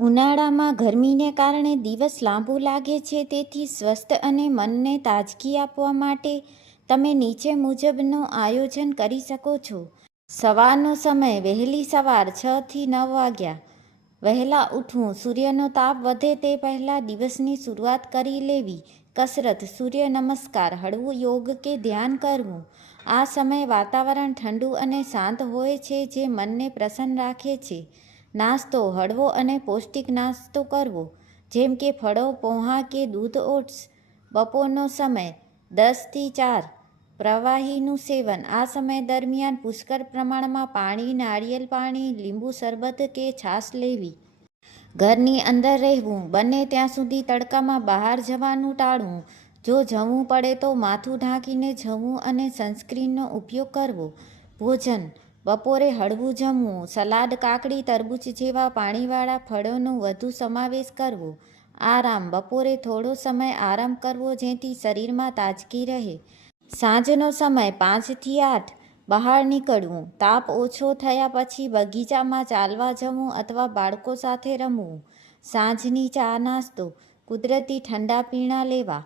ઉનાળામાં ગરમીને કારણે દિવસ લાંબુ લાગે છે, તેથી સ્વસ્થ અને મનને તાજગી આપવા માટે તમે નીચે મુજબનું આયોજન કરી શકો છો. સવારનો સમય: વહેલી સવાર 6 થી 9 વાગ્યા. વહેલા ઉઠવું, સૂર્યનો તાપ વધે તે પહેલાં દિવસની શરૂઆત કરી લેવી. કસરત, સૂર્ય નમસ્કાર, હળવું યોગ કે ધ્યાન કરવું. આ સમયે વાતાવરણ ઠંડુ અને શાંત હોય છે, જે મનને પ્રસન્ન રાખે છે. નાસ્તો: હળવો અને પૌષ્ટિક નાસ્તો કરવો, જેમ કે ફળો, પોહા કે દૂધ ઓટ્સ. બપોરનો સમય: 10 થી 4. પ્રવાહીનું સેવન: આ સમય દરમિયાન પુષ્કળ પ્રમાણમાં પાણી, નારિયેળ પાણી, લીંબુ શરબત કે છાશ લેવી. ઘરની અંદર રહેવું: બને ત્યાં સુધી તડકામાં બહાર જવાનું ટાળવું. જો જવું પડે તો માથું ઢાંકીને જવું અને સનસ્ક્રીનનો ઉપયોગ કરવો. ભોજન: બપોરે હળવું જમવું. સલાડ, કાકડી, તરબૂચ જેવા પાણીવાળા ફળોનો વધુ સમાવેશ કરવો. આરામ: બપોરે થોડો સમય આરામ કરવો જેથી શરીરમાં તાજગી રહે. સાંજનો સમય: 5 થી 8. બહાર નીકળવું. તાપ ઓછો થયા પછી બગીચામાં ચાલવા જવું અથવા બાળકો સાથે રમવું. સાંજની ચા નાસ્તો: કુદરતી ઠંડા પીણા લેવા.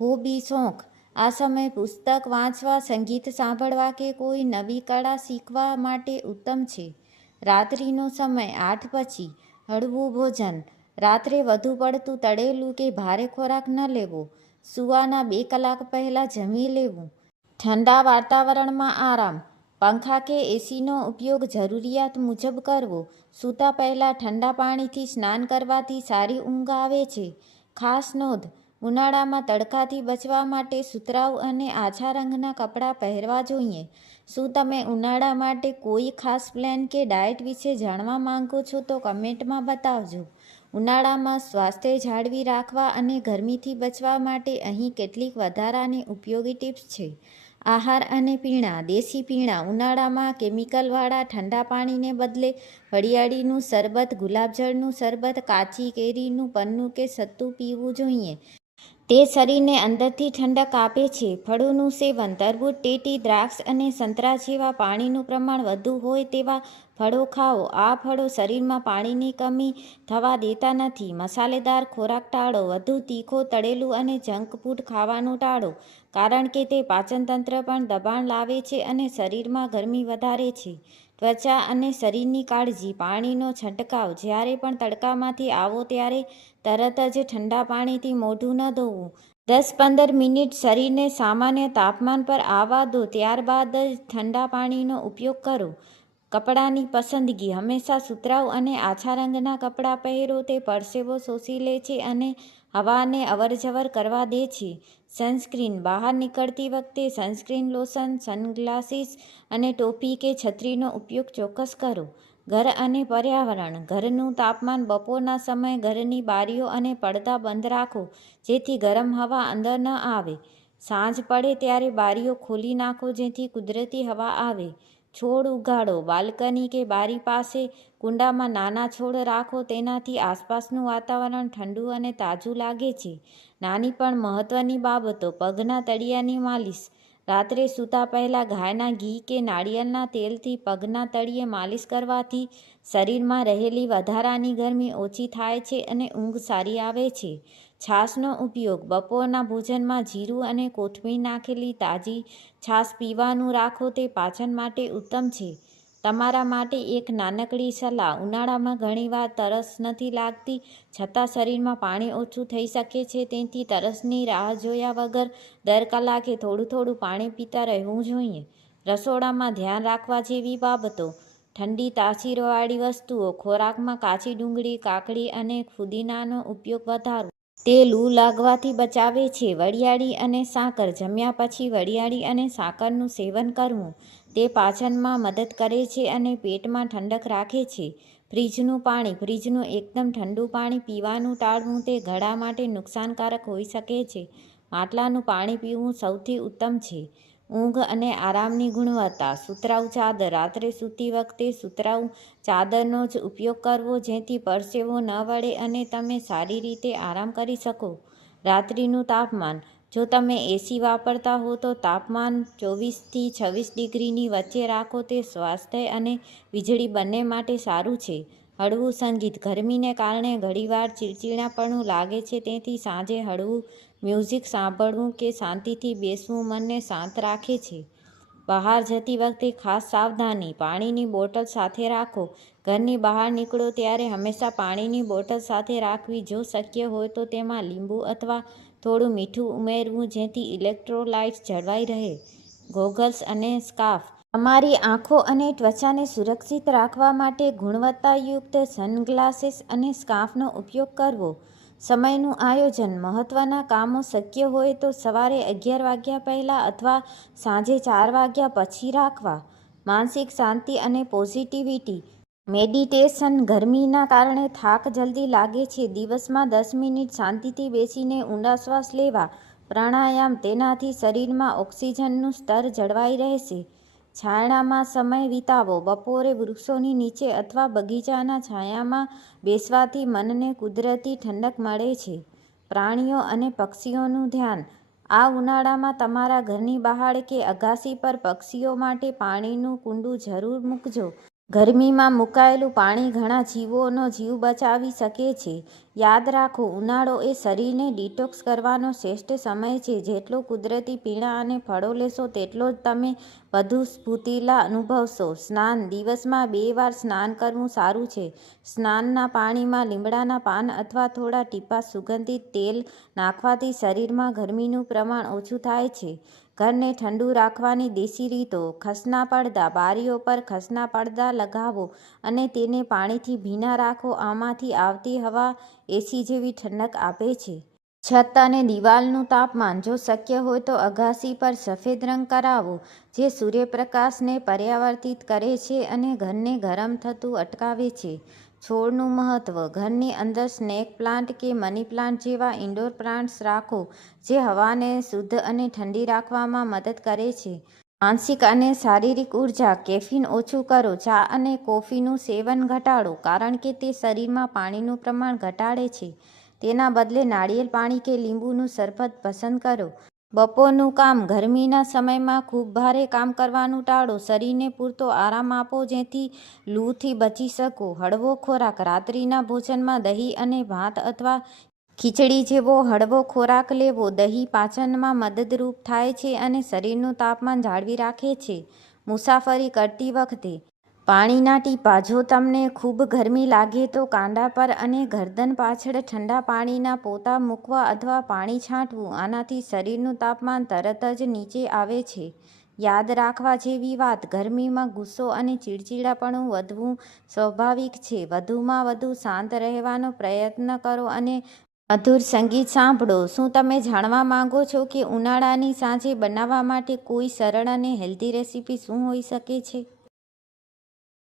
હોબી, શોખ: આ સમય પુસ્તક વાંચવા, સંગીત સાંભળવા કે કોઈ નવી કળા શીખવા માટે ઉત્તમ છે. રાત્રિનો સમય: 8 પછી. હળવું ભોજન: રાત્રે વધુ પડતું તળેલું કે ભારે ખોરાક ન લેવો. સૂવાના 2 કલાક પહેલાં જમી લેવું. ઠંડા વાતાવરણમાં આરામ: પંખા કે એસીનો ઉપયોગ જરૂરિયાત મુજબ કરવો. સૂતા પહેલાં ઠંડા પાણીથી સ્નાન કરવાથી સારી ઊંઘ આવે છે. ખાસ નોંધ: ઉનાળામાં તડકાથી બચવા માટે સુતરાઉ અને આછા રંગના કપડાં પહેરવા જોઈએ. શું તમે ઉનાળા માટે કોઈ ખાસ પ્લાન કે ડાયટ વિશે જાણવા માંગો છો તો કમેન્ટમાં બતાવજો. ઉનાળામાં સ્વાસ્થ્ય જાળવી રાખવા અને ગરમીથી બચવા માટે અહીં કેટલીક વધારાની ઉપયોગી ટિપ્સ છે. આહાર અને પીણાં: દેશી પીણાં: ઉનાળામાં કેમિકલવાળા ઠંડા પાણીને બદલે વરિયાળીનું શરબત, ગુલાબજળનું શરબત, કાચી કેરીનું પન્નું કે સત્તુ પીવું જોઈએ. તે શરીરને અંદરથી ઠંડક આપે છે. ફળોનું સેવન: તરબૂચ, ટેટી, દ્રાક્ષ અને સંતરા જેવા પાણીનું પ્રમાણ વધુ હોય તેવા ફળો ખાઓ. આ ફળો શરીરમાં પાણીની કમી થવા દેતા નથી. મસાલેદાર ખોરાક ટાળો: વધુ તીખું, તળેલું અને જંક ફૂડ ખાવાનું ટાળો, કારણ કે તે પાચનતંત્ર પર દબાણ લાવે છે અને શરીરમાં ગરમી વધારે છે. ત્વચા અને શરીરની કાળજી: પાણીનો છંટકાવ: જ્યારે પણ તડકામાંથી આવો ત્યારે તરત જ ઠંડા પાણીથી મોઢું ન ધોવું. 10-15 મિનિટ શરીરને સામાન્ય તાપમાન પર આવવા દો, ત્યારબાદ જ ઠંડા પાણીનો ઉપયોગ કરો. કપડાની પસંદગી: હંમેશા સુતરાઉ અને આછા રંગના કપડાં પહેરો. તે પરસેવો શોષી લે છે અને હવાને અવરજવર કરવા દે છે. સનસ્ક્રીન: બહાર નીકળતી વખતે સનસ્ક્રીન લોશન, સનગ્લાસીસ અને ટોપી કે છત્રીનો ઉપયોગ ચોક્કસ કરો. ઘર અને પર્યાવરણ: ઘરનું તાપમાન: બપોરના સમયે ઘરની બારીઓ અને પડદા બંધ રાખો જેથી ગરમ હવા અંદર ન આવે. સાંજ પડે ત્યારે બારીઓ ખોલી નાખો જેથી કુદરતી હવા આવે. છોડ ઉગાડો: બાલ્કની કે બારી પાસે કુંડામાં નાના છોડ રાખો. તેનાથી આસપાસનું વાતાવરણ ઠંડુ અને તાજું લાગે છે. નાની પણ મહત્વની બાબતો: પગના તળિયાની માલિશ: રાત્રે સૂતા પહેલાં ગાયના ઘી કે નાળિયેરના તેલથી પગના તળિયે માલિશ કરવાથી શરીરમાં રહેલી વધારાની ગરમી ઓછી થાય છે અને ઊંઘ સારી આવે છે. છાશનો ઉપયોગ: બપોરના ભોજનમાં જીરું અને કોથમીર નાખેલી તાજી છાશ પીવાનું રાખો. તે પાચન માટે ઉત્તમ છે. તમારા માટે એક નાનકડી સલાહ: ઉનાળામાં ઘણીવાર તરસ નથી લાગતી, છતાં શરીરમાં પાણી ઓછું થઈ શકે છે. તેથી તરસની રાહ જોયા વગર દર કલાકે થોડું થોડું પાણી પીતા રહેવું જોઈએ. રસોડામાં ધ્યાન રાખવા જેવી બાબતો: ઠંડી તાસીરવાળી વસ્તુઓ: ખોરાકમાં કાચી ડુંગળી, કાકડી અને ફુદીનાનો ઉપયોગ વધારવો. તે લૂ લાગવાથી બચાવે છે. વરિયાળી અને સાકર: જમ્યા પછી વરિયાળી અને સાકરનું સેવન કરવું. તે પાચનમાં મદદ કરે છે અને પેટમાં ઠંડક રાખે છે. ફ્રીજનું પાણી: ફ્રીજનું એકદમ ઠંડુ પાણી પીવાનું ટાળવું. તે ગળા માટે નુકસાનકારક હોઈ શકે છે. માટલાનું પાણી પીવું સૌથી ઉત્તમ છે. ઊંઘ અને આરામની ગુણવત્તા: સુતરાઉ ચાદર: રાત્રે સૂતી વખતે સુતરાઉ ચાદરનો જ ઉપયોગ કરવો જેથી પરસેવો ન વળે અને તમે સારી રીતે આરામ કરી શકો. રાત્રિનું તાપમાન: જો તમે એસી વાપરતા હો તો તાપમાન 24 થી 26 ડિગ્રીની વચ્ચે રાખો. તે સ્વાસ્થ્ય અને વીજળી બંને માટે સારું છે. હળવું સંગીત. ગરમીને કારણે ઘણીવાર ચીડચીડાપણું લાગે છે, તેથી સાંજે હળવું મ્યુઝિક સાંભળવું કે શાંતિથી બેસવું મનને શાંત રાખે છે. બહાર જતી વખતે ખાસ સાવધાની. પાણીની બોટલ સાથે રાખો. ઘરની બહાર નીકળો ત્યારે હંમેશા પાણીની બોટલ સાથે રાખવી. જો શક્ય હોય તો તેમાં લીંબુ અથવા થોડું મીઠું ઉમેરવું જેથી ઇલેક્ટ્રોલાઇટ્સ જળવાઈ રહે. ગોગલ્સ અને સ્કાર્ફ. તમારી આંખો અને ત્વચાને સુરક્ષિત રાખવા માટે ગુણવત્તાયુક્ત સનગ્લાસીસ અને સ્કાર્ફનો ઉપયોગ કરવો. સમયનું આયોજન. મહત્વના કામો શક્ય હોય તો સવારે 11 વાગ્યા પહેલાં અથવા સાંજે 4 વાગ્યા પછી રાખવા. માનસિક શાંતિ અને પોઝિટિવિટી. મેડિટેશન. ગરમીના કારણે થાક જલ્દી લાગે છે. દિવસમાં 10 મિનિટ શાંતિથી બેસીને ઊંડા શ્વાસ લેવા. પ્રાણાયામ. તેનાથી શરીરમાં ઓક્સિજનનું સ્તર જળવાઈ રહેશે. છાયડામાં સમય વિતાવો. બપોરે વૃક્ષોની નીચે અથવા બગીચાના છાયામાં બેસવાથી મનને કુદરતી ઠંડક મળે છે. પ્રાણીઓ અને પક્ષીઓનું ધ્યાન. આ ઉનાળામાં તમારા ઘરની બહાર કે અગાસી પર પક્ષીઓ માટે પાણીનું કુંડું જરૂર મૂકજો. ગરમીમાં મુકાયેલું પાણી ઘણા જીવોનો જીવ બચાવી શકે છે. યાદ રાખો, ઉનાળો એ શરીરને ડિટોક્સ કરવાનો શ્રેષ્ઠ સમય છે. જેટલો કુદરતી પીણાં અને ફળો લેશો તેટલો જ તમે વધુ સ્ફૂર્તિલા અનુભવશો. સ્નાન. દિવસમાં 2 વાર સ્નાન કરવું સારું છે. સ્નાનના પાણીમાં લીમડાના પાન અથવા થોડા ટીપાં સુગંધિત તેલ નાખવાથી શરીરમાં ગરમીનું પ્રમાણ ઓછું થાય છે. ઘરને ઠંડુ રાખવાની દેશી રીતો. ખસના પડદા. બારીઓ પર ખસના પડદા લગાવો અને તેને પાણીથી ભીના રાખો. આમાંથી આવતી હવા એસી જેવી ઠંડક આપે છે. છત અને દિવાલનું તાપમાન. જો શક્ય હોય તો અગાસી પર સફેદ રંગ કરાવો, જે સૂર્યપ્રકાશને પરાવર્તિત કરે છે અને ઘરને ગરમ થતું અટકાવે છે. છોડનું મહત્વ. ઘરની અંદર સ્નેક પ્લાન્ટ કે મની પ્લાન્ટ જેવા ઇન્ડોર પ્લાન્ટ્સ રાખો, જે હવાને શુદ્ધ અને ઠંડી રાખવામાં મદદ કરે છે. માનસિક અને શારીરિક ઉર્જા. કેફીન ઓછું કરો. ચા અને કોફીનું સેવન ઘટાડો, કારણ કે તે શરીરમાં પાણીનું પ્રમાણ ઘટાડે છે. તેના બદલે નાળિયેર પાણી કે લીંબુનું શરબત પસંદ કરો. બપોરનું કામ. ગરમીના સમયમાં ખૂબ ભારે કામ કરવાનું ટાળો. શરીરને પૂરતો આરામ આપો જેથી લૂથી બચી શકો. હળવો ખોરાક. રાત્રિના ભોજનમાં દહીં અને ભાત અથવા ખીચડી જેવો હળવો ખોરાક લેવો. દહીં પાચનમાં મદદરૂપ થાય છે અને શરીરનું તાપમાન જાળવી રાખે છે. મુસાફરી કરતી વખતે પાણીના ટીપાં. જો તમને ખૂબ ગરમી લાગે તો કાંડા પર અને ગરદન પાછળ ઠંડા પાણીના પોતા મૂકવા અથવા પાણી છાંટવું. આનાથી શરીરનું તાપમાન તરત જ નીચે આવે છે. યાદ રાખવા જેવી વાત. ગરમીમાં ગુસ્સો અને ચીડચીડાપણું વધવું સ્વાભાવિક છે. વધુમાં વધુ શાંત રહેવાનો પ્રયત્ન કરો અને મધુર સંગીત સાંભળો. શું તમે જાણવા માંગો છો કે ઉનાળાની સાંજે બનાવવા માટે કોઈ સરળ અને હેલ્ધી રેસીપી શું હોઈ શકે છે?